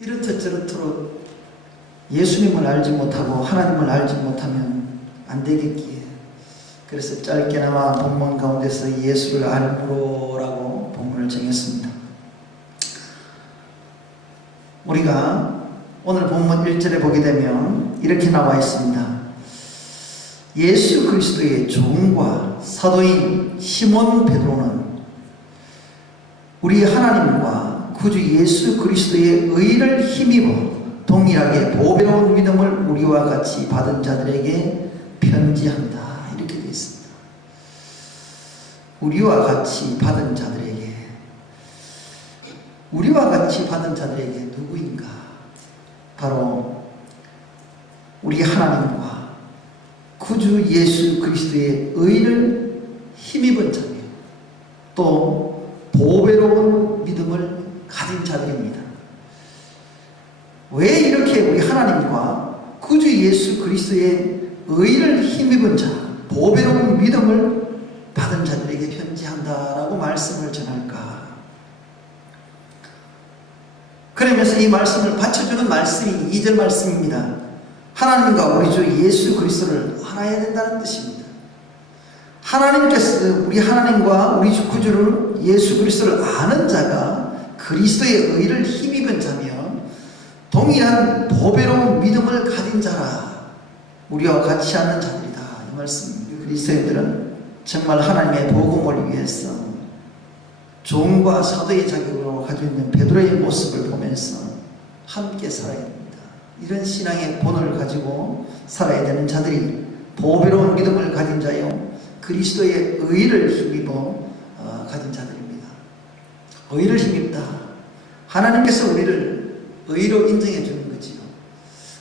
이렇듯 저렇듯 예수님을 알지 못하고 하나님을 알지 못하면 안 되겠기에, 그래서 짧게나마 본문 가운데서 예수를 알므로라고 본문을 정했습니다. 우리가 오늘 본문 1절에 보게 되면 이렇게 나와 있습니다. 예수 그리스도의 종과 사도인 시몬 베드로는 우리 하나님과 구주 예수 그리스도의 의를 힘입어 동일하게 보배로운 믿음을 우리와 같이 받은 자들에게 편지한다. 이렇게 되어 있습니다. 우리와 같이 받은 자들에게, 우리와 같이 받은 자들에게 누구인가? 바로 우리 하나님과 구주 예수 그리스도의 의를 힘입은 자들, 또 보배로운 믿음을 가진 자들입니다. 왜 이렇게 우리 하나님과 구주 예수 그리스도의 의를 힘입은 자, 보배로운 믿음을 받은 자들에게 편지한다라고 말씀을 전할까? 그러면서 이 말씀을 받쳐주는 말씀이 2절 말씀입니다. 하나님과 우리 주 예수 그리스도를 알아야 된다는 뜻입니다. 하나님께서 우리 하나님과 우리 주 구주를 예수 그리스도를 아는 자가 그리스도의 의를 힘입은 자며 동일한 보배로운 믿음을 가진 자라. 우리와 같이 하는 자들이다. 이 말씀입니다. 그리스도인들은 정말 하나님의 복음을 위해서 종과 사도의 자격으로 가지고 있는 베드로의 모습을 보면서 함께 살아야 됩니다. 이런 신앙의 본을 가지고 살아야 되는 자들이 보배로운 믿음을 가진 자요, 그리스도의 의를 힘입어 가진 자들입니다. 의를 힘입다. 하나님께서 우리를 의로 인정해 주는 거지요.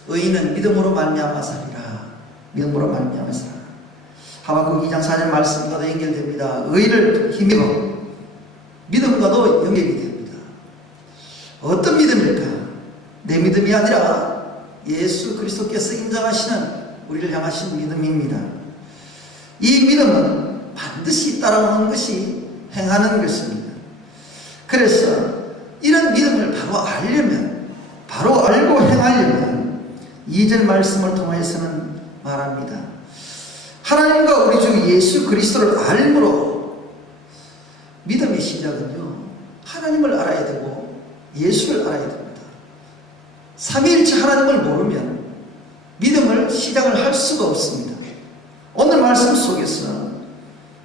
의인은 믿음으로 말미암아 살리라. 믿음으로 말미암아 살리라. 하박국 2장 4절 말씀과도 연결됩니다. 의를 힘입어 믿음과도 연결이 됩니다. 어떤 믿음일까? 내 믿음이 아니라 예수 그리스도께서 인정하시는 우리를 향하신 믿음입니다. 이 믿음은 반드시 따라오는 것이 행하는 것입니다. 그래서 이런 믿음을 바로 알려면, 바로 알고 행하려면 2절 말씀을 통해서는 말합니다. 하나님과 우리 주 예수 그리스도를 알므로, 믿음의 시작은요, 하나님을 알아야 되고 예수를 알아야 됩니다. 삼위일체 하나님을 모르면 믿음을 시작을 할 수가 없습니다. 오늘 말씀 속에서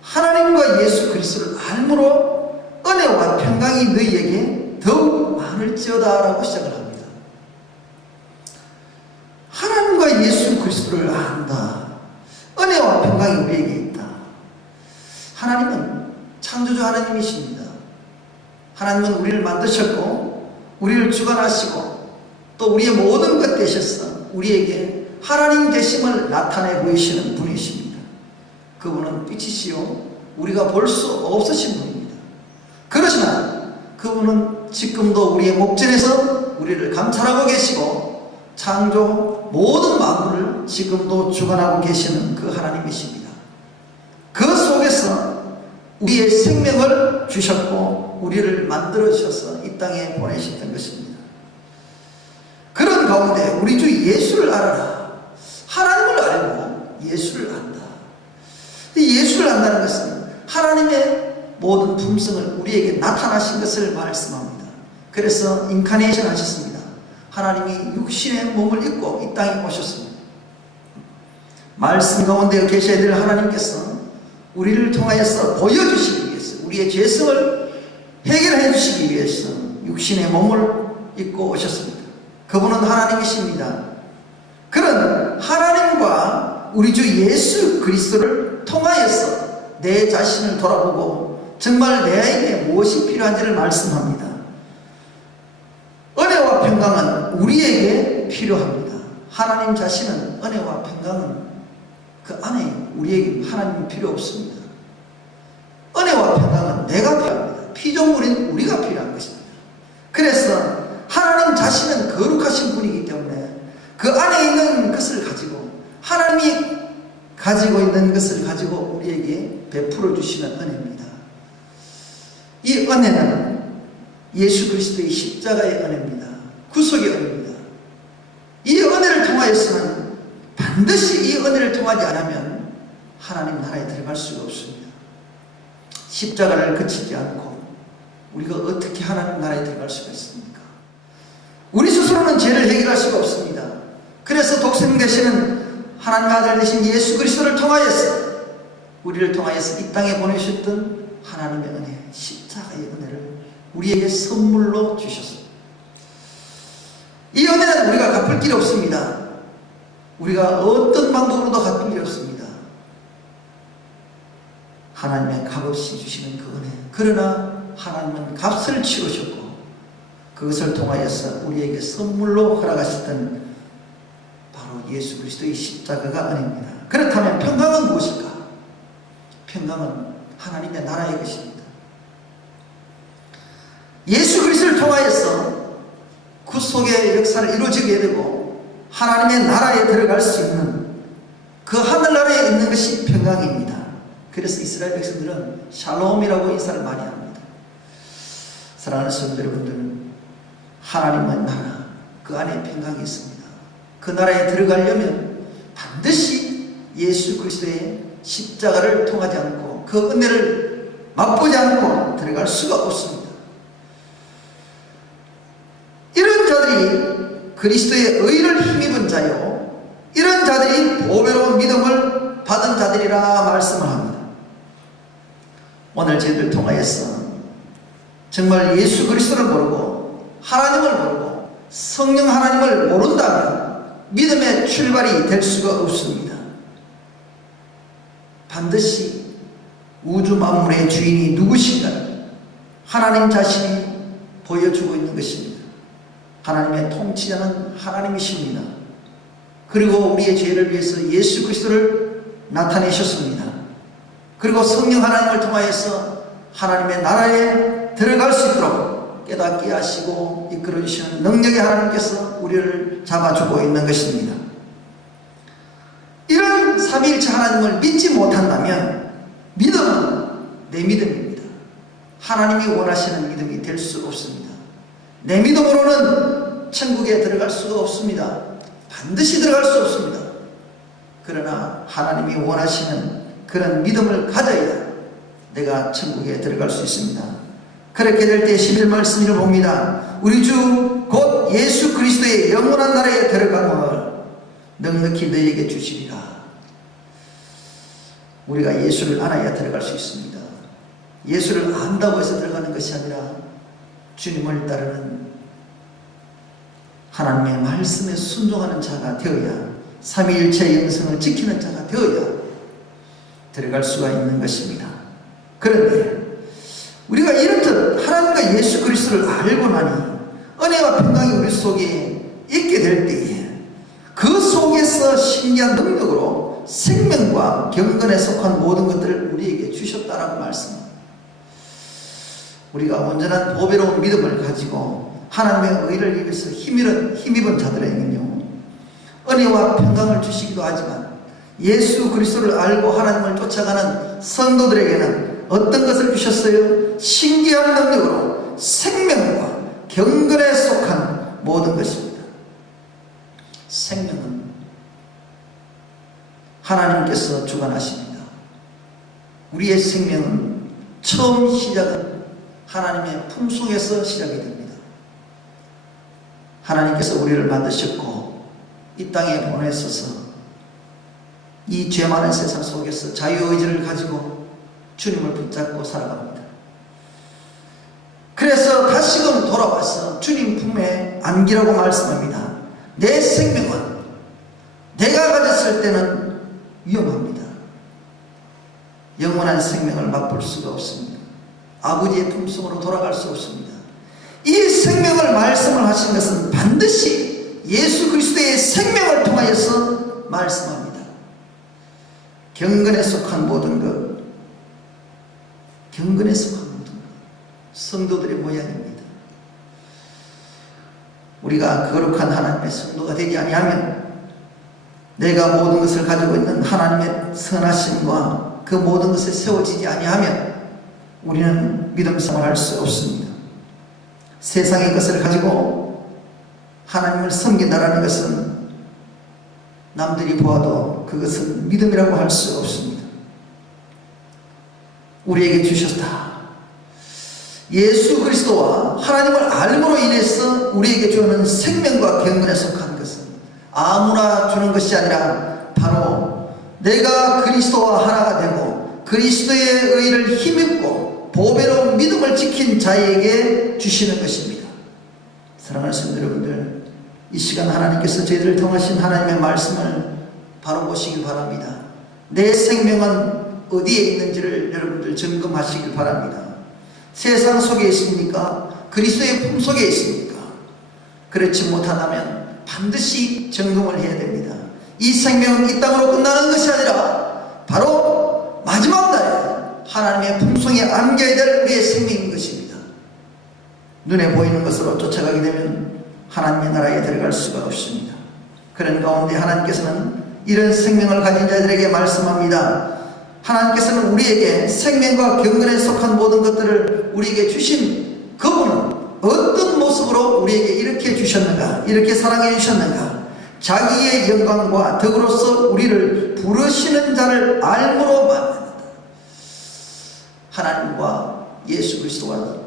하나님과 예수 그리스도를 알므로 은혜와 평강이 너희에게 더욱 많을지어다 라고 시작을 합니다. 하나님과 예수 그리스도를 안다. 은혜와 평강이 우리에게 있다. 하나님은 창조주 하나님이십니다. 하나님은 우리를 만드셨고 우리를 주관하시고 또 우리의 모든 것 되셔서 우리에게 하나님 되심을 나타내 보이시는 분이십니다. 그분은 빛이시요 우리가 볼 수 없으신 분입니다. 그러시나 그분은 지금도 우리의 목전에서 우리를 감찰하고 계시고 창조 모든 만물을 지금도 주관하고 계시는 그 하나님이십니다. 그 속에서 우리의 생명을 주셨고 우리를 만들어 주셔서 이 땅에 보내셨던 것입니다. 그런 가운데 우리 주 예수를 알아라. 하나님을 알고 예수를 안다. 이 예수를 안다는 것은 하나님의 모든 품성을 우리에게 나타나신 것을 말씀합니다. 그래서 인카네이션 하셨습니다. 하나님이 육신의 몸을 입고 이 땅에 오셨습니다. 말씀 가운데 계셔야 될 하나님께서 우리를 통하여서 보여주시기 위해서, 우리의 죄성을 해결해 주시기 위해서 육신의 몸을 입고 오셨습니다. 그분은 하나님이십니다. 그런 하나님과 우리 주 예수 그리스도를 통하여서 내 자신을 돌아보고 정말 내에게 무엇이 필요한지를 말씀합니다. 은혜와 평강은 우리에게 필요합니다. 하나님 자신은 은혜와 평강은 그 안에 우리에게 하나님이 필요 없습니다. 은혜와 평강은 내가 필요합니다. 피조물인 우리가 필요한 것입니다. 그래서 하나님 자신은 거룩하신 분이기 때문에 그 안에 있는 것을 가지고, 하나님이 가지고 있는 것을 가지고 우리에게 베풀어 주시는 은혜입니다. 이 은혜는 예수 그리스도의 십자가의 은혜입니다. 구속의 은혜입니다. 이 은혜를 통하여서는 반드시 이 은혜를 통하지 않으면 하나님 나라에 들어갈 수가 없습니다. 십자가를 그치지 않고 우리가 어떻게 하나님 나라에 들어갈 수가 있습니까? 우리 스스로는 죄를 해결할 수가 없습니다. 그래서 독생 되시는 하나님의 아들 되신 예수 그리스도를 통하여서 우리를 통하여서 이 땅에 보내셨던 하나님의 은혜, 십자가의 은혜를 우리에게 선물로 주셨습니다. 이 은혜는 우리가 갚을 길이 없습니다. 우리가 어떤 방법으로도 갚을 길이 없습니다. 하나님의 값없이 주시는 그 은혜. 그러나 하나님은 값을 치르셨고 그것을 통하여서 우리에게 선물로 허락하셨던 바로 예수 그리스도의 십자가가 은혜입니다. 그렇다면 평강은 무엇일까? 평강은 하나님의 나라의 것입니다. 예수 그리스도를 통하여서 구속의 역사를 이루어지게 되고 하나님의 나라에 들어갈 수 있는 그 하늘나라에 있는 것이 평강입니다. 그래서 이스라엘 백성들은 샬롬이라고 인사를 많이 합니다. 사랑하는 성도 여러분들은 하나님의 나라, 그 안에 평강이 있습니다. 그 나라에 들어가려면 반드시 예수 그리스도의 십자가를 통하지 않고 그 은혜를 맛보지 않고 들어갈 수가 없습니다. 이런 자들이 그리스도의 의를 힘입은 자요, 이런 자들이 보배로운 믿음을 받은 자들이라 말씀을 합니다. 오늘 저희들 통하여서 정말 예수 그리스도를 모르고 하나님을 모르고 성령 하나님을 모른다면 믿음의 출발이 될 수가 없습니다. 반드시 우주 만물의 주인이 누구신가 하나님 자신이 보여주고 있는 것입니다. 하나님의 통치자는 하나님이십니다. 그리고 우리의 죄를 위해서 예수 그리스도를 나타내셨습니다. 그리고 성령 하나님을 통하여서 하나님의 나라에 들어갈 수 있도록 깨닫게 하시고 이끌어 주시는 능력의 하나님께서 우리를 잡아주고 있는 것입니다. 이런 삼위일체 하나님을 믿지 못한다면 믿음은 내 믿음입니다. 하나님이 원하시는 믿음이 될 수 없습니다. 내 믿음으로는 천국에 들어갈 수가 없습니다. 반드시 들어갈 수 없습니다. 그러나 하나님이 원하시는 그런 믿음을 가져야 내가 천국에 들어갈 수 있습니다. 그렇게 될 때 11 말씀을 봅니다. 우리 주 곧 예수 그리스도의 영원한 나라에 들어감을 넉넉히 너에게 주시리라. 우리가 예수를 알아야 들어갈 수 있습니다. 예수를 안다고 해서 들어가는 것이 아니라 주님을 따르는 하나님의 말씀에 순종하는 자가 되어야, 삼위일체의 영성을 지키는 자가 되어야 들어갈 수가 있는 것입니다. 그런데 우리가 이렇듯 하나님과 예수 그리스도를 알고 나니 은혜와 평강이 우리 속에 있게 될 때에 그 속에서 신기한 능력으로 생명과 경건에 속한 모든 것들을 우리에게 주셨다라고 말씀합니다. 우리가 온전한 보배로운 믿음을 가지고 하나님의 의를 위해서 힘입은 자들에게는요, 은혜와 평강을 주시기도 하지만 예수 그리스도를 알고 하나님을 쫓아가는 성도들에게는 어떤 것을 주셨어요? 신기한 능력으로 생명과 경건에 속한 모든 것입니다. 생명은 하나님께서 주관하십니다. 우리의 생명은 처음 시작은 하나님의 품속에서 시작이 됩니다. 하나님께서 우리를 만드셨고 이 땅에 보내셔서 이 죄 많은 세상 속에서 자유의지를 가지고 주님을 붙잡고 살아갑니다. 그래서 다시금 돌아와서 주님 품에 안기라고 말씀합니다. 내 생명은 내가 가졌을 때는 위험합니다. 영원한 생명을 맛볼 수가 없습니다. 아버지의 품속으로 돌아갈 수 없습니다. 이 생명을 말씀을 하신 것은 반드시 예수 그리스도의 생명을 통하여서 말씀합니다. 경건에 속한 모든 것, 경건에 속한 모든 것, 성도들의 모양입니다. 우리가 거룩한 하나님의 성도가 되지 아니하면 내가 모든 것을 가지고 있는 하나님의 선하심과 그 모든 것에 세워지지 아니하면 우리는 믿음 생활을 할 수 없습니다. 세상의 것을 가지고 하나님을 섬긴다라는 것은 남들이 보아도 그것은 믿음이라고 할 수 없습니다. 우리에게 주셨다. 예수 그리스도와 하나님을 알므로 인해서 우리에게 주는 생명과 경건에 속한 것은 아무나 주는 것이 아니라 바로 내가 그리스도와 하나가 되고 그리스도의 의를 힘입고 보배로운 믿음을 지킨 자에게 주시는 것입니다. 사랑하는 성도 여러분들, 이 시간 하나님께서 저희들을 통하신 하나님의 말씀을 바로 보시길 바랍니다. 내 생명은 어디에 있는지를 여러분들 점검하시길 바랍니다. 세상 속에 있습니까? 그리스도의 품 속에 있습니까? 그렇지 못하다면 반드시 점검을 해야 됩니다. 이 생명은 이 땅으로 끝나는 것이 아니라 바로 마지막 날에 하나님의 품속에 안겨야 될 우리의 생명인 것입니다. 눈에 보이는 것으로 쫓아가게 되면 하나님의 나라에 들어갈 수가 없습니다. 그런 가운데 하나님께서는 이런 생명을 가진 자들에게 말씀합니다. 하나님께서는 우리에게 생명과 경건에 속한 모든 것들을 우리에게 주신 그분은 어떤 모습으로 우리에게 이렇게 주셨는가, 이렇게 사랑해 주셨는가, 자기의 영광과 덕으로서 우리를 부르시는 자를 알므로 만든다. 하나님과 예수 그리스도와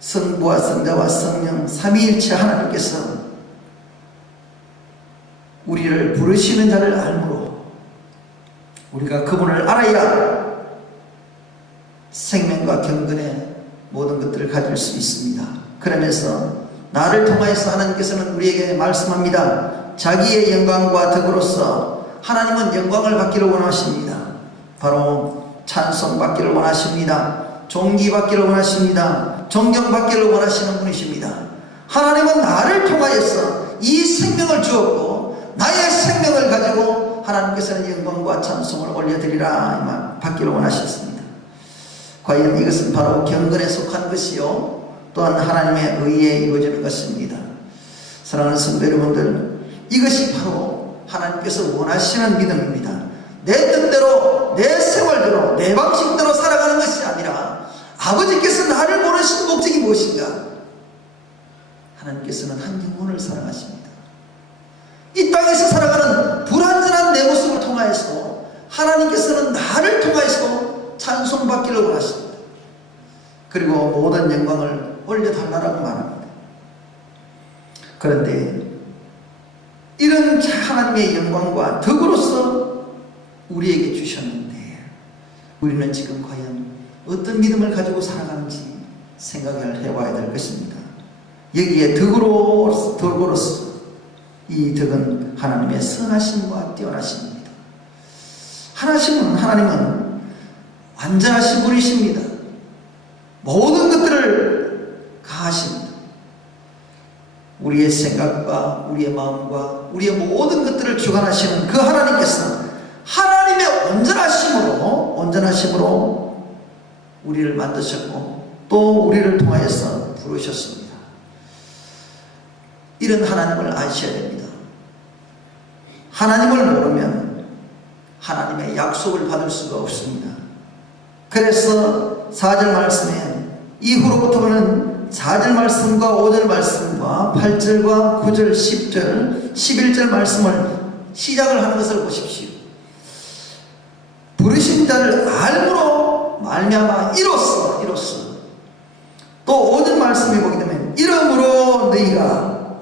성부와 성자와 성령 삼위일체 하나님께서 우리를 부르시는 자를 알므로 우리가 그분을 알아야 생명과 경건의 모든 것들을 가질 수 있습니다. 그러면서 나를 통하여서 하나님께서는 우리에게 말씀합니다. 자기의 영광과 덕으로서 하나님은 영광을 받기를 원하십니다. 바로 찬송 받기를 원하십니다. 존귀 받기를 원하십니다. 존경 받기를 원하시는 분이십니다. 하나님은 나를 통하여서 이 생명을 주었고 나의 생명을 가지고 하나님께서는 영광과 찬송을 올려드리라 받기를 원하셨습니다. 과연 이것은 바로 경건에 속한 것이요 또한 하나님의 의에 이루어지는 것입니다. 사랑하는 성도 여러분들, 이것이 바로 하나님께서 원하시는 믿음입니다. 내 뜻대로 내 생활대로 내 방식대로 살아가는 것이 아니라 아버지께서 나를 보내신 목적이 무엇인가? 하나님께서는 한 영혼을 사랑하십니다. 이 땅에서 살아가는 불완전한 내 모습을 통하여서 하나님께서는 나를 통하여서 찬송받기를 원하십니다. 그리고 모든 영광을 올려달라고 말합니다. 그런데 이런 하나님의 영광과 덕으로서 우리에게 주셨는데 우리는 지금 과연 어떤 믿음을 가지고 살아가는지 생각을 해봐야 될 것입니다. 여기에 덕으로서 이 덕은 하나님의 선하심과 뛰어나심입니다. 하나님은 완전하신 분이십니다. 모든 것들을 가하십니다. 우리의 생각과 우리의 마음과 우리의 모든 것들을 주관하시는 그 하나님께서 하나님의 온전하심으로 우리를 만드셨고 또 우리를 통하여서 부르셨습니다. 이런 하나님을 아셔야 됩니다. 하나님을 모르면 하나님의 약속을 받을 수가 없습니다. 그래서 4절 말씀에 이후로부터는 4절 말씀과 5절 말씀과 8절과 9절, 10절, 11절 말씀을 시작을 하는 것을 보십시오. 부르신 자를 알므로 말미암아 이로써 또 5절 말씀에 보게 되면 이름으로 너희가,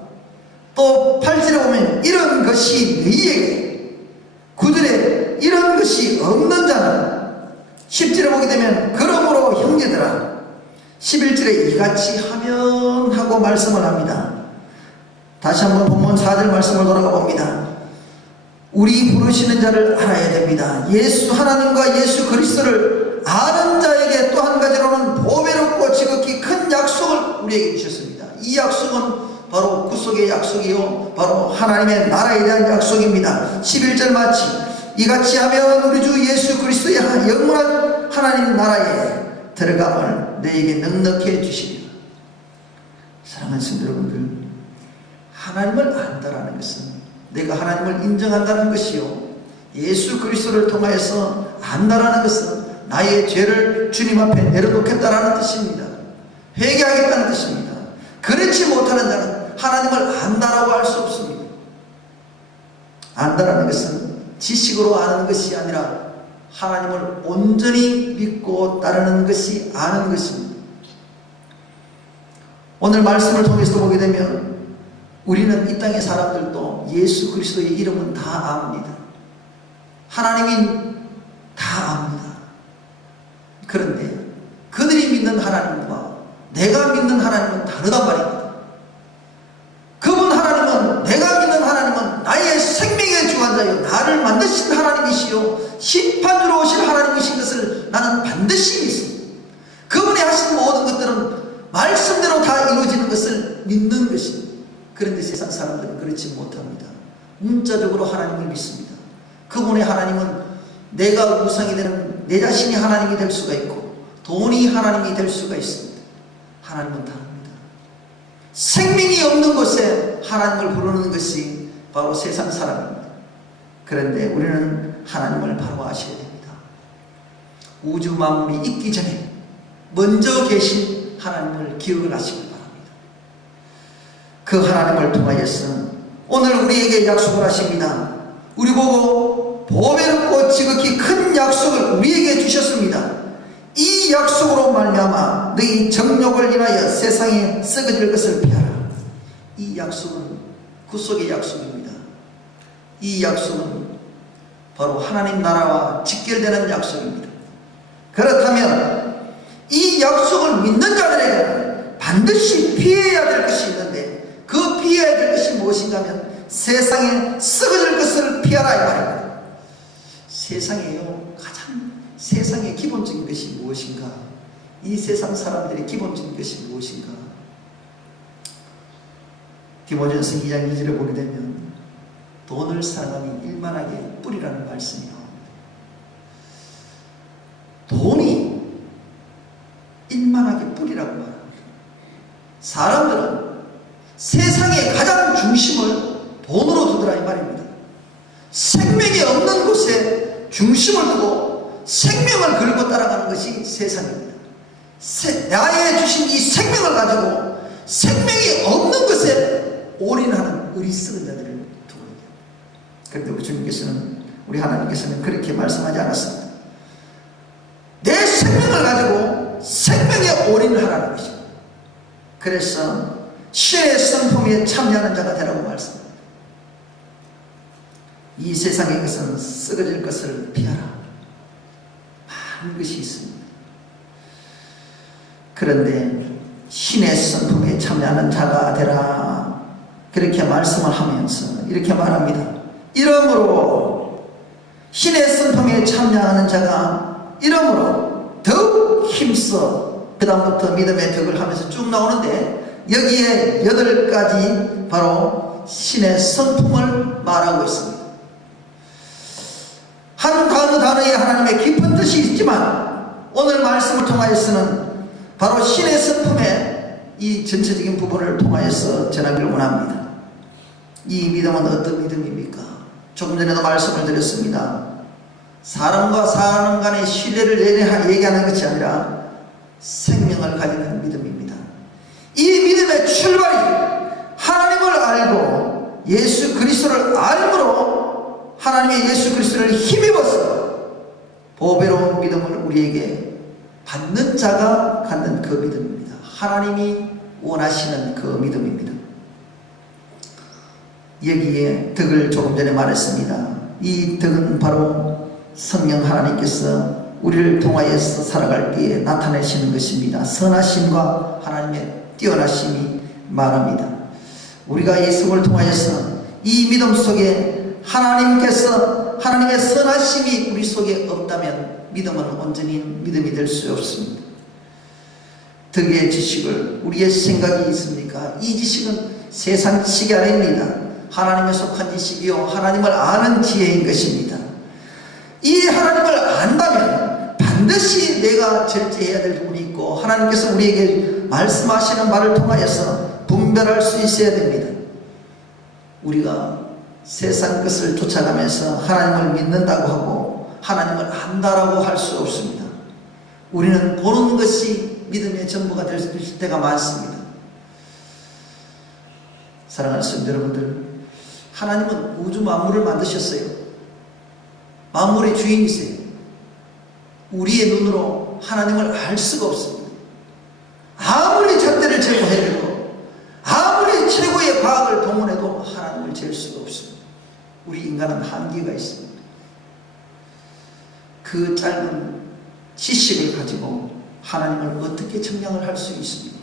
또 8절에 보면 이런 것이 너희에게, 9절에 이런 것이 없는 자는, 10절에 보게 되면 그러므로 형제들아, 11절에 이같이 하면 하고 말씀을 합니다. 다시 한번 본문 4절 말씀을 돌아가 봅니다. 우리 부르시는 자를 알아야 됩니다. 하나님과 예수 그리스도를 아는 자에게 또 한 가지로는 보배롭고 지극히 큰 약속을 우리에게 주셨습니다. 이 약속은 바로 구속의 약속이요 바로 하나님의 나라에 대한 약속입니다. 11절 마치 이같이 하면 우리 주 예수 그리스도의 영원한 하나님 나라에 들어감을 너에게 넉넉히 해주시리라. 사랑하는 성도 여러분들, 하나님을 안다라는 것은 내가 하나님을 인정한다는 것이요, 예수 그리스도를 통하여서 안다라는 것은 나의 죄를 주님 앞에 내려놓겠다라는 뜻입니다. 회개하겠다는 뜻입니다. 그렇지 못하는 자는 하나님을 안다라고 할 수 없습니다. 안다라는 것은 지식으로 아는 것이 아니라 하나님을 온전히 믿고 따르는 것이 아는 것입니다. 오늘 말씀을 통해서 보게 되면 우리는 이 땅의 사람들도 예수 그리스도의 이름은 다 압니다. 하나님이 다 압니다. 그런데 그들이 믿는 하나님과 내가 믿는 하나님은 다르단 말입니다. 그분 하나님은, 내가 믿는 하나님은 나의 생명의 주관자여 나를 만드신 하나님이시요 심판주로 오실 하나님이신 것을 나는 반드시 믿습니다. 그분이 하신 모든 것들은 말씀대로 다 이루어지는 것을 믿는 것입니다. 그런데 세상 사람들은 그렇지 못합니다. 문자적으로 하나님을 믿습니다. 그분의 하나님은 내가 우상이 되는 내 자신이 하나님이 될 수가 있고 돈이 하나님이 될 수가 있습니다. 하나님은 다릅니다. 생명이 없는 곳에 하나님을 부르는 것이 바로 세상 사람입니다. 그런데 우리는 하나님을 바로 아셔야 됩니다. 우주 만물이 있기 전에 먼저 계신 하나님을 기억을 하시길 바랍니다. 그 하나님을 통하여서 오늘 우리에게 약속을 하십니다. 우리 보고 보배롭고 지극히 큰 약속을 우리에게 주셨습니다. 이 약속으로 말미암아 너희 정욕을 인하여 세상에 썩어질 것을 피하라. 이 약속은 구속의 약속입니다. 이 약속은 바로 하나님 나라와 직결되는 약속입니다. 그렇다면 이 약속을 믿는 자들에게는 반드시 피해야 될 것이 있는데 그 피해야 될 것이 무엇인가 하면 세상에 썩어질 것을 피하라 이 말입니다. 세상에요, 가장 세상의 기본적인 것이 무엇인가? 이 세상 사람들의 기본적인 것이 무엇인가? 디모데전서 2장 2절에 보게 되면 돈을 사랑하니 일만하게 뿌리라는 말씀이 나옵니다. 돈이 일만하게 뿌리라고 말합니다. 사람들은 세상의 가장 중심을 돈으로 두더라 이 말입니다. 생명이 없는 곳에 중심을 두고 생명을 걸고 따라가는 것이 세상입니다. 나의 주신 이 생명을 가지고 생명이 없는 것에 올인하는 어리석은 자들을 두고 있습니다. 그런데 우리 주님께서는, 우리 하나님께서는 그렇게 말씀하지 않았습니다. 내 생명을 가지고 생명에 올인을 하라는 것입니다. 그래서 신의 성품에 참여하는 자가 되라고 말씀합니다. 이 세상의 것은 썩어질 것을 피하라. 많은 것이 있습니다. 그런데 신의 성품에 참여하는 자가 되라. 그렇게 말씀을 하면서 이렇게 말합니다. 이러므로 신의 성품에 참여하는 자가 이러므로 더욱 힘써, 그 다음부터 믿음의 덕을 하면서 쭉 나오는데 여기에 8가지 바로 신의 성품을 말하고 있습니다. 한 단어에 하나님의 깊은 뜻이 있지만 오늘 말씀을 통하여서는 바로 신의 성품의 이 전체적인 부분을 통하여서 전하기를 원합니다. 이 믿음은 어떤 믿음입니까? 조금 전에도 말씀을 드렸습니다. 사람과 사람 간의 신뢰를 얘기하는 것이 아니라 생명을 가지는 믿음입니다. 이 믿음의 출발이 하나님을 알고 예수 그리스도를 알므로 하나님의 예수 그리스도를 힘입어서 보배로운 믿음을 우리에게 받는 자가 갖는 그 믿음입니다. 하나님이 원하시는 그 믿음입니다. 여기에 덕을 조금 전에 말했습니다. 이 덕은 바로 성령 하나님께서 우리를 통하여서 살아갈 때에 나타내시는 것입니다. 선하심과 하나님의 뛰어나심이 말합니다. 우리가 예수를 통하여서 이 믿음 속에 하나님께서 하나님의 선하심이 우리 속에 없다면 믿음은 온전히 믿음이 될 수 없습니다. 덕의 지식을 우리의 생각이 있습니까? 이 지식은 세상 지식이 아닙니다. 하나님에 속한 지식이요 하나님을 아는 지혜인 것입니다. 이 하나님을 안다면 반드시 내가 절제해야 될 부분이 있고 하나님께서 우리에게 말씀하시는 말을 통하여서 분별할 수 있어야 됩니다. 우리가 세상 것을 쫓아가면서 하나님을 믿는다고 하고 하나님을 안다라고 할 수 없습니다. 우리는 보는 것이 믿음의 전부가 될 때가 많습니다. 사랑하는 성도 여러분들, 하나님은 우주 만물을 만드셨어요. 만물의 주인이세요. 우리의 눈으로 하나님을 알 수가 없습니다. 아무리 잣대를 제거해도, 아무리 최고의 과학을 동원해도 하나님을 잴 수가 없습니다. 우리 인간은 한계가 있습니다. 그 짧은 지식을 가지고 하나님을 어떻게 측량을 할 수 있습니까?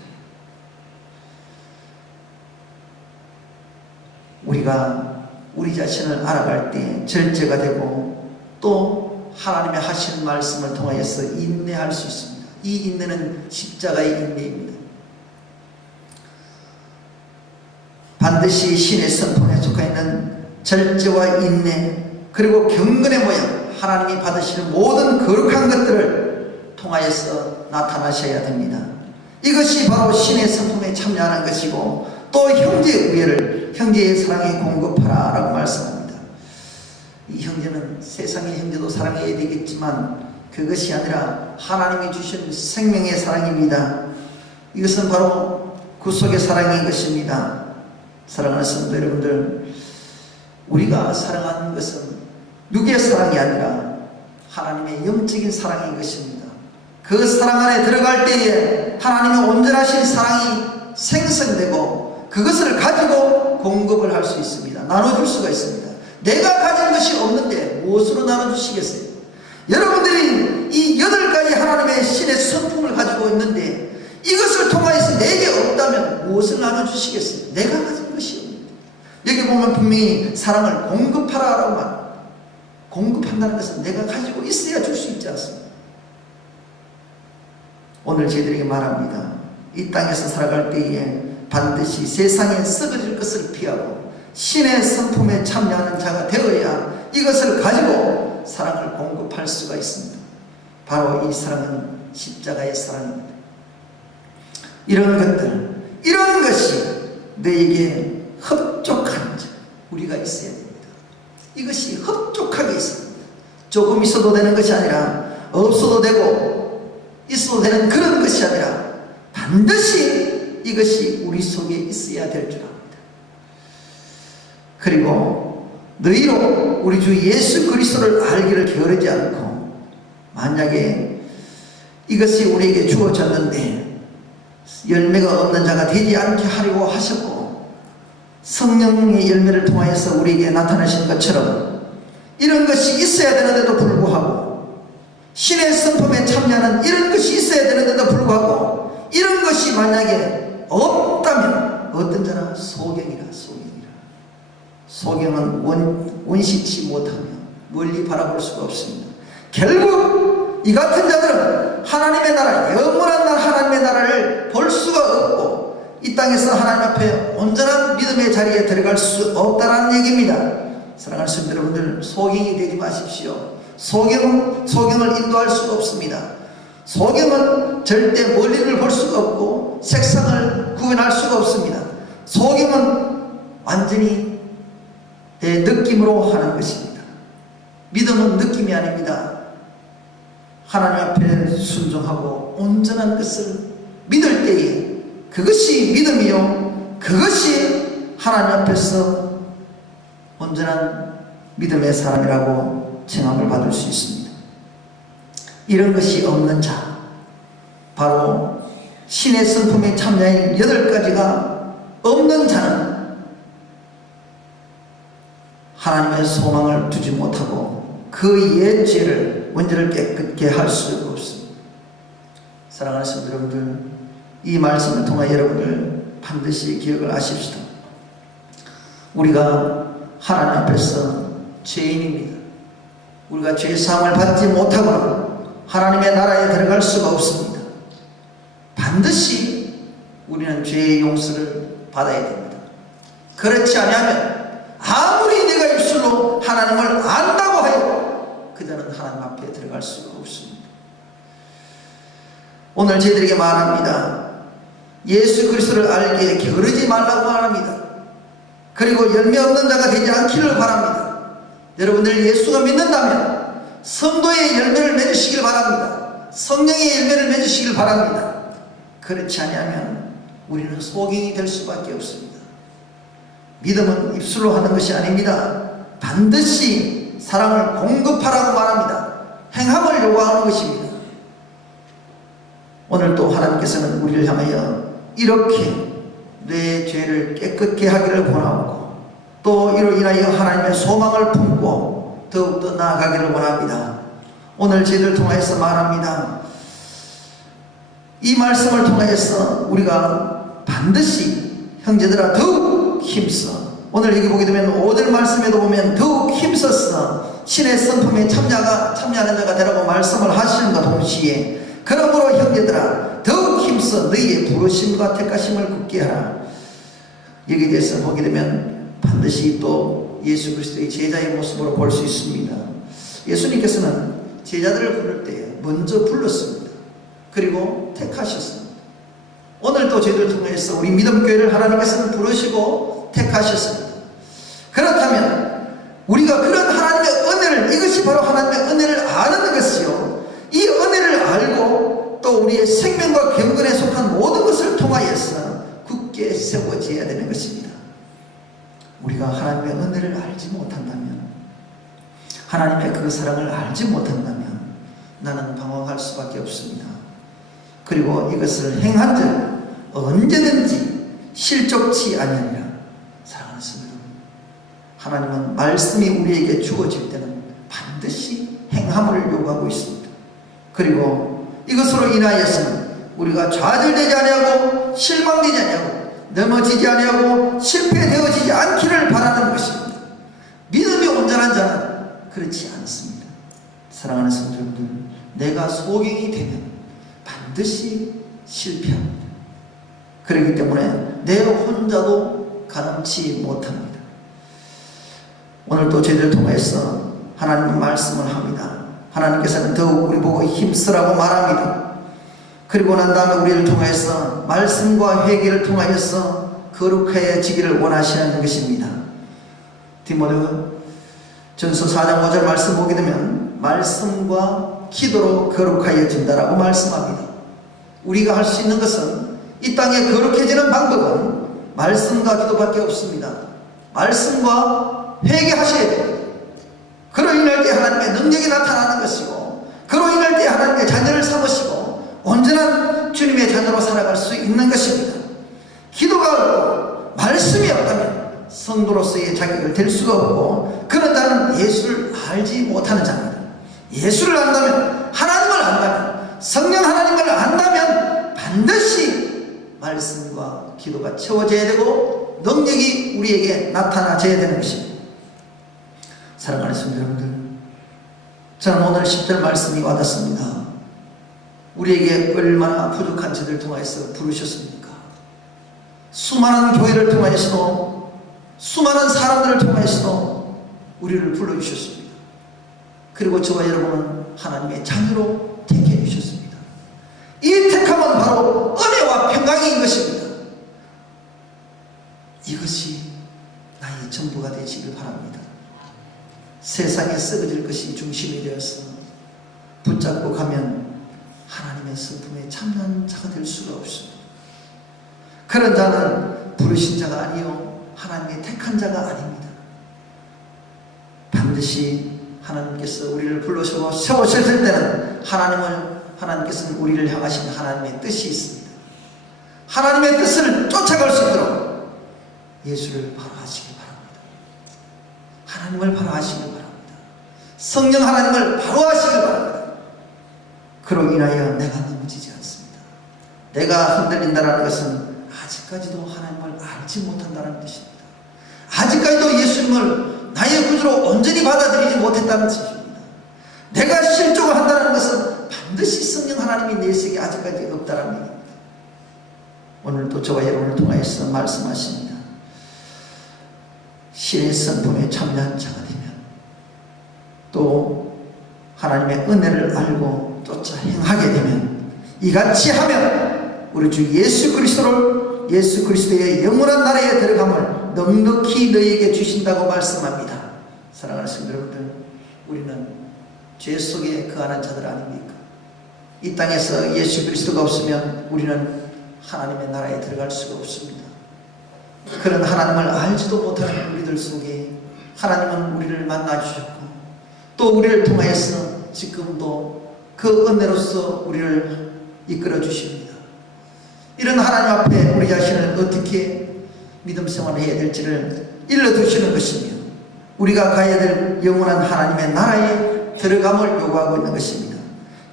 우리가 우리 자신을 알아갈 때 절제가 되고 또 하나님의 하시는 말씀을 통하여서 인내할 수 있습니다. 이 인내는 십자가의 인내입니다. 반드시 신의 성품에 속해 있는 절제와 인내, 그리고 경건의 모양, 하나님이 받으시는 모든 거룩한 것들을 통하여서 나타나셔야 됩니다. 이것이 바로 신의 성품에 참여하는 것이고, 또 형제의 우애를 형제의 사랑에 공급하라 라고 말씀합니다. 이 형제는 세상의 형제도 사랑해야 되겠지만 그것이 아니라 하나님이 주신 생명의 사랑입니다. 이것은 바로 구속의 사랑인 것입니다. 사랑하는 성도 여러분들, 우리가 사랑하는 것은 육의 사랑이 아니라 하나님의 영적인 사랑인 것입니다. 그 사랑 안에 들어갈 때에 하나님의 온전하신 사랑이 생성되고 그것을 가지고 공급을 할 수 있습니다. 나눠줄 수가 있습니다. 내가 가진 것이 없는데 무엇으로 나눠주시겠어요? 여러분들이 이 8가지 하나님의 신의 성품을 가지고 있는데 이것을 통하여서 내게 없다면 무엇을 나눠주시겠어요? 내가 가진 것이 없는데. 여기 보면 분명히 사랑을 공급하라라고 말합니다. 공급한다는 것은 내가 가지고 있어야 줄 수 있지 않습니까? 오늘 저희들에게 말합니다. 이 땅에서 살아갈 때에 반드시 세상에 썩어질 것을 피하고 신의 성품에 참여하는 자가 되어야 이것을 가지고 사랑을 공급할 수가 있습니다. 바로 이 사랑은 십자가의 사랑입니다. 이런 것들, 이런 것이 너에게 흡족한 자, 우리가 있어야 됩니다. 이것이 흡족하게 있습니다. 조금 있어도 되는 것이 아니라 없어도 되고 있어도 되는 그런 것이 아니라 반드시 이것이 우리 속에 있어야 될 줄 압니다. 그리고 너희로 우리 주 예수 그리스도를 알기를 게으르지 않고, 만약에 이것이 우리에게 주어졌는데 열매가 없는 자가 되지 않게 하려고 하셨고 성령의 열매를 통하여서 우리에게 나타나신 것처럼 이런 것이 있어야 되는데도 불구하고, 신의 성품에 참여하는 이런 것이 있어야 되는데도 불구하고 이런 것이 만약에 없다면 어떤 자는 소경이라. 소경은 원시치 못하며 멀리 바라볼 수가 없습니다. 결국 이 같은 자들은 하나님의 나라, 영원한 하나님의 나라를 볼 수가 없고 이 땅에서 하나님 앞에 온전한 믿음의 자리에 들어갈 수 없다는 얘기입니다. 사랑하는 성도 여러분들, 소경이 되지 마십시오. 소경을 인도할 수가 없습니다. 소경은 절대 멀리를 볼 수가 없고 색상을 구분할 수가 없습니다. 소경은 완전히 내 느낌으로 하는 것입니다. 믿음은 느낌이 아닙니다. 하나님 앞에 순종하고 온전한 것을 믿을 때에 그것이 믿음이요, 그것이 하나님 앞에서 온전한 믿음의 사람이라고称함을 받을 수 있습니다. 이런 것이 없는 자, 바로 신의 성품에 참여한 8가지가 없는 자는 하나님의 소망을 두지 못하고 그 옛 죄를 원죄를 깨끗게 할 수가 없습니다. 사랑하는 성도 여러분들, 이 말씀을 통해 여러분들 반드시 기억을 하십시다. 우리가 하나님 앞에서 죄인입니다. 우리가 죄사함을 받지 못하고는 하나님의 나라에 들어갈 수가 없습니다. 반드시 우리는 죄의 용서를 받아야 됩니다. 그렇지 않으면 아무리 내가 입술로 하나님을 안다고 하여 그들은 하나님 앞에 들어갈 수가 없습니다. 오늘 저희들에게 말합니다. 예수 그리스도를 알기에 게으르지 말라고 말합니다. 그리고 열매 없는 자가 되지 않기를 바랍니다. 여러분들 예수가 믿는다면 성도의 열매를 맺으시길 바랍니다. 성령의 열매를 맺으시길 바랍니다. 그렇지 않으면 우리는 소경이 될 수밖에 없습니다. 믿음은 입술로 하는 것이 아닙니다. 반드시 사랑을 공급하라고 말합니다. 행함을 요구하는 것입니다. 오늘 또 하나님께서는 우리를 향하여 이렇게 내 죄를 깨끗게 하기를 원하고 또 이로 인하여 하나님의 소망을 품고 더욱더 나아가기를 원합니다. 오늘 저희들 통하여서 말합니다. 이 말씀을 통하여서 우리가 반드시 형제들아 더욱 힘써, 오늘 여기 보게 되면 5절 말씀에도 보면 더욱 힘써서 신의 성품에 참여하는 자가 되라고 말씀을 하시는가 동시에 그러므로 형제들아 더욱 힘써 너희의 부르심과 택하심을 굳게 하라. 여기에 대해서 보게 되면 반드시 또 예수 그리스도의 제자의 모습으로 볼 수 있습니다. 예수님께서는 제자들을 부를 때 먼저 불렀습니다. 그리고 택하셨습니다. 오늘 또 저희들 통해서 우리 믿음교회를 하나님께서는 부르시고 택하셨습니다. 그렇다면 우리가 그런 하나님의 은혜를, 이것이 바로 하나님의 은혜를 아는 것이요, 이 은혜를 알고 또 우리의 생명과 경건에 속한 모든 것을 통하여서 굳게 세워져야 되는 것입니다. 우리가 하나님의 은혜를 알지 못한다면, 하나님의 그 사랑을 알지 못한다면 나는 방황할 수밖에 없습니다. 그리고 이것을 행한 자 언제든지 실족치 아니하리라. 사랑하는 성도, 하나님은 말씀이 우리에게 주어질 때는 반드시 행함을 요구하고 있습니다. 그리고 이것으로 인하여서는 우리가 좌절되지 아니하고 실망되지 아니하고 넘어지지 아니하고 실패되어지지 않기를 바라는 것입니다. 믿음이 온전한 자는 그렇지 않습니다. 사랑하는 성도 여러분들, 내가 소경이 되면 반드시 실패합니다. 그렇기 때문에 내 혼자도 가늠치 못합니다. 오늘 또 저희들 통해서 하나님의 말씀을 합니다. 하나님께서는 더욱 우리 보고 힘쓰라고 말합니다. 그리고 난 다음에 우리를 통해서 말씀과 회개를 통하여서 거룩해지기를 원하시는 것입니다. 디모데 전서 4장 5절 말씀 보게 되면 말씀과 기도로 거룩해진다라고 말씀합니다. 우리가 할 수 있는 것은, 이 땅에 거룩해지는 방법은 말씀과 기도밖에 없습니다. 말씀과 회개하셔야 됩니다. 그로 인할 때 하나님의 능력이 나타나는 것이고, 그로 인할 때 하나님의 자녀를 삼으시고 온전한 주님의 자녀로 살아갈 수 있는 것입니다. 기도가 없고 말씀이 없다면 성도로서의 자격을 될 수가 없고, 그런 자는 예수를 알지 못하는 자입니다. 예수를 안다면, 하나님을 안다면, 성령 하나님을 안다면 반드시 말씀과 기도가 채워져야 되고 능력이 우리에게 나타나져야 되는 것입니다. 사랑하는 성도 여러분들, 저는 오늘 10절 말씀이 와닿습니다. 우리에게 얼마나 부족한 저들을 통하여서 부르셨습니까? 수많은 교회를 통하여서도, 수많은 사람들을 통하여서도 우리를 불러주셨습니다. 그리고 저와 여러분은 하나님의 자녀로 택해 주셨습니다. 이 택함은 바로 은혜와 평강인 것입니다. 이것이 나의 전부가 되시길 바랍니다. 세상에 썩어질 것이 중심이 되어서 붙잡고 가면 하나님의 성품에 참여한 자가 될 수가 없습니다. 그런 자는 부르신 자가 아니요 하나님의 택한 자가 아닙니다. 반드시 하나님께서 우리를 불러서 세우셨을 때는 하나님께서는 우리를 향하신 하나님의 뜻이 있습니다. 하나님의 뜻을 쫓아갈 수 있도록 예수를 바로 하시기 바랍니다. 하나님을 바로 하시기 바랍니다. 성령 하나님을 바로 하시기 바랍니다. 그로 인하여 내가 넘어지지 않습니다. 내가 흔들린다는 것은 아직까지도 하나님을 알지 못한다는 뜻입니다. 아직까지도 예수님을 나의 구주로 온전히 받아들이지 못했다는 뜻입니다. 내가 실족을 한다는 것은 반드시 성령 하나님이 내 속에 아직까지 없다는 얘기입니다. 오늘도 저와 여러분을 통하여서 말씀하십니다. 신의 성품에 참여한 자가 되면, 또 하나님의 은혜를 알고 쫓아 행하게 되면, 이같이 하면 우리 주 예수 그리스도의 영원한 나라에 들어감을 넉넉히 너희에게 주신다고 말씀합니다. 사랑하는 성도 여러분들, 우리는 죄 속에 거하는 자들 아닙니까? 이 땅에서 예수 그리스도가 없으면 우리는 하나님의 나라에 들어갈 수가 없습니다. 그런 하나님을 알지도 못하는 우리들 속에 하나님은 우리를 만나주셨고 또 우리를 통하여서 지금도 그 은혜로서 우리를 이끌어 주십니다. 이런 하나님 앞에 우리 자신을 어떻게 믿음 생활을 해야 될지를 일러주시는 것이며 우리가 가야 될 영원한 하나님의 나라에 들어감을 요구하고 있는 것입니다.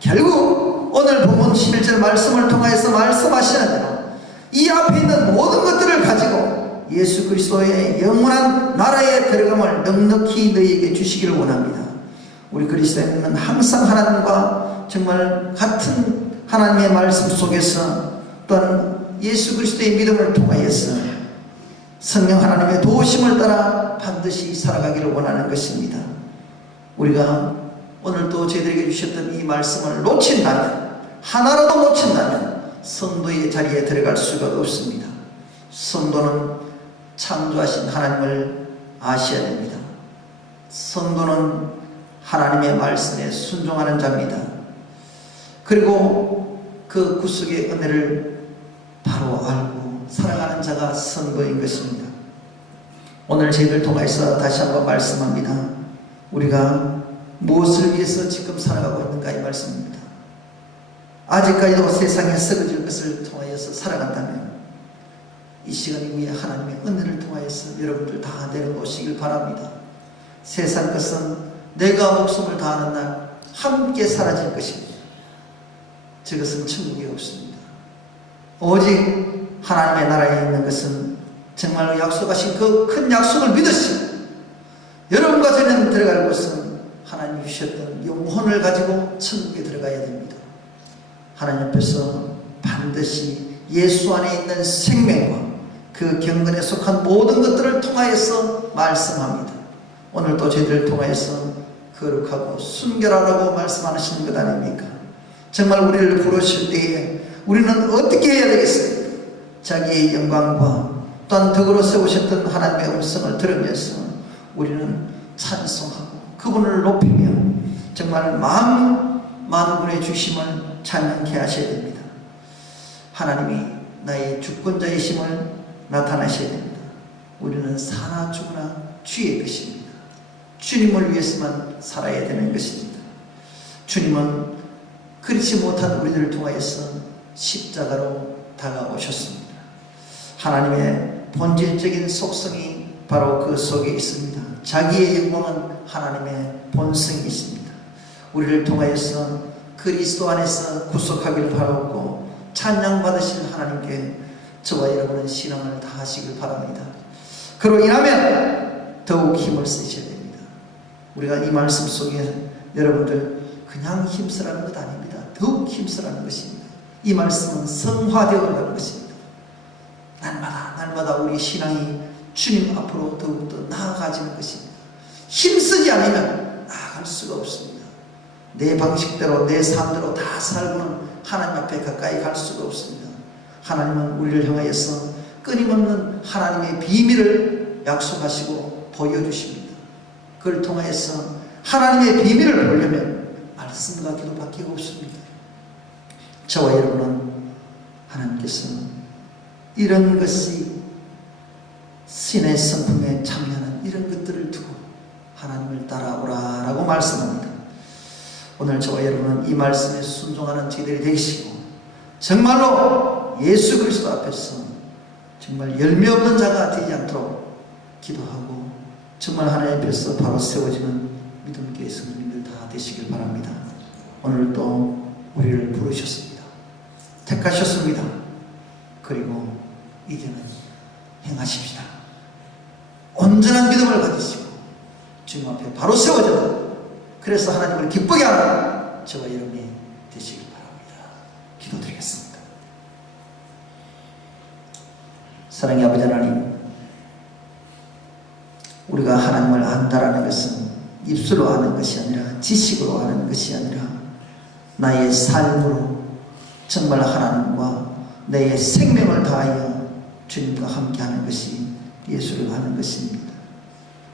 결국 오늘 본문 11절 말씀을 통하여서 말씀하시는 대로 이 앞에 있는 모든 것들을 가지고 예수 그리스도의 영원한 나라에 들어감을 넉넉히 너희에게 주시기를 원합니다. 우리 그리스도인은 항상 하나님과 정말 같은 하나님의 말씀 속에서 또한 예수 그리스도의 믿음을 통하여서 성령 하나님의 도우심을 따라 반드시 살아가기를 원하는 것입니다. 우리가 오늘도 저희들에게 주셨던 이 말씀을 놓친다면, 하나라도 놓친다면 성도의 자리에 들어갈 수가 없습니다. 성도는 창조하신 하나님을 아셔야 됩니다. 성도는 하나님의 말씀에 순종하는 자입니다. 그리고 그 구속의 은혜를 바로 알고 살아가는 자가 성도인 것입니다. 오늘 저희를 통해서 다시 한번 말씀합니다. 우리가 무엇을 위해서 지금 살아가고 있는가 이 말씀입니다. 아직까지도 세상에 썩어질 것을 통하여서 살아간다면 이 시간 이후에 하나님의 은혜를 통하여서 여러분들 다 내려놓으시길 바랍니다. 세상 것은 내가 목숨을 다하는 날 함께 사라질 것입니다. 저것은 천국이 없습니다. 오직 하나님의 나라에 있는 것은 정말로 약속하신 그 큰 약속을 믿으시고 여러분과 저는 들어갈 곳은 하나님이 주셨던 영혼을 가지고 천국에 들어가야 됩니다. 하나님 앞에서 반드시 예수 안에 있는 생명과 그 경건에 속한 모든 것들을 통하여서 말씀합니다. 오늘도 저희들을 통하여서 거룩하고 순결하라고 말씀하시는 것 아닙니까? 정말 우리를 부르실 때에 우리는 어떻게 해야 되겠습니까? 자기의 영광과 또한 덕으로 세우셨던 하나님의 음성을 들으면서 우리는 찬송하고 그분을 높이며 정말 만군의 주심을 찬양케 하셔야 됩니다. 하나님이 나의 주권자이심을 나타나셔야 됩니다. 우리는 사나 죽으나 주의 것입니다. 주님을 위해서만 살아야 되는 것입니다. 주님은 그렇지 못한 우리들을 통하여서 십자가로 다가오셨습니다. 하나님의 본질적인 속성이 바로 그 속에 있습니다. 자기의 영광은 하나님의 본성이 있습니다. 우리를 통하여서 그리스도 안에서 구속하기를 바라고 찬양받으실 하나님께 저와 여러분은 신앙을 다하시길 바랍니다. 그로 인하면 더욱 힘을 쓰셔야 됩니다. 우리가 이 말씀 속에 여러분들 그냥 힘쓰라는 것 아닙니다. 더욱 힘쓰라는 것입니다. 이 말씀은 성화되어 가는 것입니다. 날마다 우리 신앙이 주님 앞으로 더욱더 나아가지는 것입니다. 힘쓰지 않으면 나아갈 수가 없습니다. 내 방식대로 내 삶대로 다 살고는 하나님 앞에 가까이 갈 수가 없습니다. 하나님은 우리를 향하여서 끊임없는 하나님의 비밀을 약속하시고 보여주십니다. 그걸 통하여서 하나님의 비밀을 보려면 말씀과 기도밖에 없습니다. 저와 여러분은 하나님께서 이런 것이 신의 성품에 참여하는 이런 것들을 두고 하나님을 따라오라 라고 말씀합니다. 오늘 저와 여러분은 이 말씀에 순종하는 저희들이 되시고 정말로 예수 그리스도 앞에서 정말 열매 없는 자가 되지 않도록 기도하고 정말 하나님 앞에서 바로 세워지는 믿음교회 성도님들 다 되시길 바랍니다. 오늘 또 우리를 부르셨습니다. 택하셨습니다. 그리고 이제는 행하십시다. 온전한 믿음을 가지시고 주님 앞에 바로 세워져라. 그래서 하나님을 기쁘게 하는 저와 여러분이 되시길 바랍니다. 기도드리겠습니다. 사랑의 아버지 하나님, 우리가 하나님을 안다라는 것은 입술로 아는 것이 아니라 지식으로 아는 것이 아니라 나의 삶으로 정말 하나님과 내 생명을 다하여 주님과 함께하는 것이 예수를 하는 것입니다.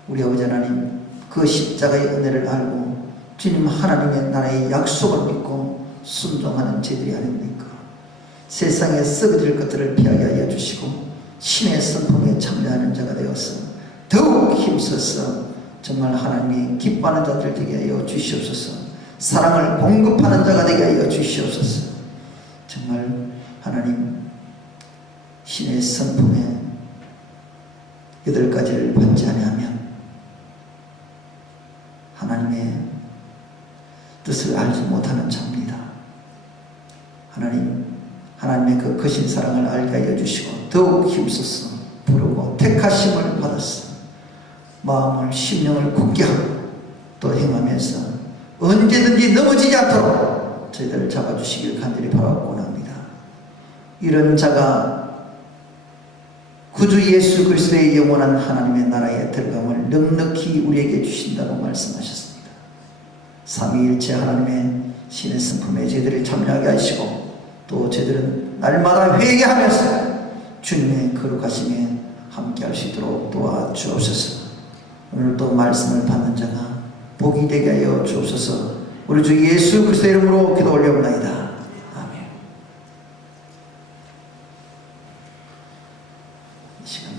우리 아버지 하나님, 그 십자가의 은혜를 알고 주님 하나님의 나라의 약속을 믿고 순종하는 저희들이 아닙니까? 세상에 썩어질 것들을 피하게 하여 주시고 신의 성품에 참여하는 자가 되어서 더욱 힘써서 정말 하나님이 기뻐하는 자들 되게 하여 주시옵소서. 사랑을 공급하는 자가 되게 하여 주시옵소서. 정말 하나님 신의 성품에 8가지를 받지 아니하면 하나님의 뜻을 알지 못하는 자입니다. 하나님의 그 크신 사랑을 알게 하여 주시고 더욱 힘써서 부르고 택하심을 받았어 마음을 심령을 굳게 하고 또 행하면서 언제든지 넘어지지 않도록 저희들을 잡아주시길 간절히 바라고 합니다. 이런 자가 구주 예수 그리스도의 영원한 하나님의 나라에 들어감을 넉넉히 우리에게 주신다고 말씀하셨습니다. 삼위일체 하나님의 신의 성품에 저희들을 참여하게 하시고 또 저희들은 날마다 회개하면서 주님의 거룩하심에 함께 할 수 있도록 도와주옵소서. 오늘도 말씀을 받는 자가 복이 되게 하여 주옵소서. 우리 주 예수 그리스도의 이름으로 기도 올려옵나이다. 아멘. 이 시간